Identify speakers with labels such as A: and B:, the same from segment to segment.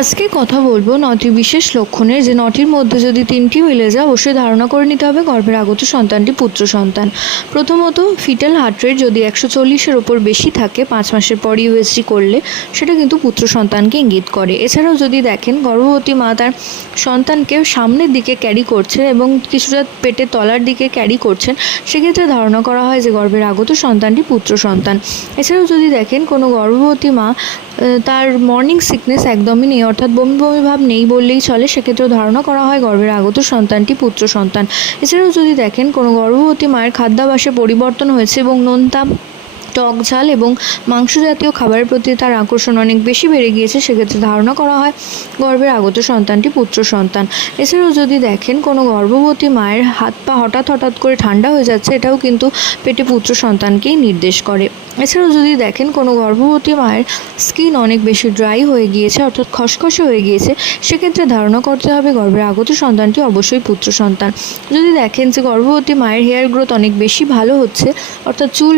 A: আজকে কথা বলব নটি বিশেষ লক্ষণের। যে নটির মধ্যে যদি তিনটি মিলে যায়, অবশ্যই ধারণা করে নিতে হবে গর্ভের আগত সন্তানটি পুত্র সন্তান। প্রথমত ফিটাল হার্ট রেট যদি একশো চল্লিশের ওপর বেশি থাকে, পাঁচ মাসের পর ইউএসজি করলে, সেটা কিন্তু পুত্র সন্তানকে ইঙ্গিত করে। এছাড়াও যদি দেখেন, গর্ভবতী মা তার সন্তানকে সামনের দিকে ক্যারি করছে এবং কিছুটা পেটে তলার দিকে ক্যারি করছেন, সেক্ষেত্রে ধারণা করা হয় যে গর্ভের আগত সন্তানটি পুত্র সন্তান। এছাড়াও যদি দেখেন, কোনো গর্ভবতী মা তার মর্নিং সিকনেস একদমই নেই অর্থাৎ বমি বমি ভাব নেই বললেই চলে সেক্ষেত্রে ধারণা করা হয় গর্ভের আগত সন্তানটি পুত্র সন্তান। এছাড়াও যদি দেখেন, কোনো গর্ভবতী মায়ের খাদ্যাভাসে পরিবর্তন হয়েছে এবং নোনতা টক ঝাল এবং মাংস জাতীয় খাবারের প্রতি তার আকর্ষণ অনেক বেশি বেড়ে গিয়েছে, সেক্ষেত্রে ধারণা করা হয় গর্ভের আগত সন্তানটি পুত্র সন্তান। এছাড়াও যদি দেখেন, কোনো গর্ভবতী মায়ের হাত পা হঠাৎ হঠাৎ করে ঠান্ডা হয়ে যাচ্ছে, এটাও কিন্তু পেটে পুত্র সন্তানকেই নির্দেশ করে। এছাড়াও যদি দেখেন, কোনো গর্ভবতী মায়ের স্কিন অনেক বেশি ড্রাই হয়ে গিয়েছে, অর্থাৎ খসখসে হয়ে গিয়েছে, সেক্ষেত্রে ধারণা করতে হবে গর্ভের আগত সন্তানটি অবশ্যই পুত্র সন্তান। যদি দেখেন যে গর্ভবতী মায়ের হেয়ার গ্রোথ অনেক বেশি ভালো হচ্ছে, অর্থাৎ চুল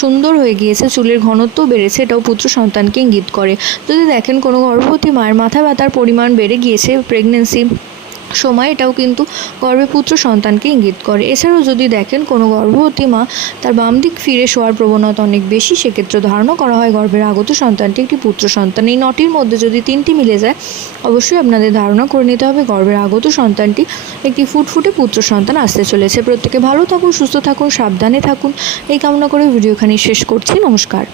A: সুন্দর হয়ে গিয়েছে, চুলের ঘনত্ব বেড়েছে, এটাও পুত্র সন্তানকে ইঙ্গিত করে। যদি দেখেন কোনো গর্ভবতী মায়ের মাথা ব্যথার পরিমাণ বেড়ে গিয়েছে প্রেগনেন্সি সময় এটাও কিন্তু গর্ভে পুত্র সন্তানকে ইঙ্গিত করে। এছাড়াও যদি দেখেন কোনো গর্ভবতী মা তার বাম দিক ফিরে শোয়ার প্রবণতা অনেক বেশি, সেক্ষেত্রে ধারণা করা হয় গর্ভের আগত সন্তানটি একটি পুত্র সন্তান। এই নটির মধ্যে যদি তিনটি মিলে যায়, অবশ্যই আপনাদের ধারণা করে নিতে হবে গর্ভের আগত সন্তানটি একটি ফুটফুটে পুত্র সন্তান আসতে চলেছে। প্রত্যেকে ভালো থাকুন, সুস্থ থাকুন, সাবধানে থাকুন। এই কামনা করে ভিডিওখানি শেষ করছি। নমস্কার।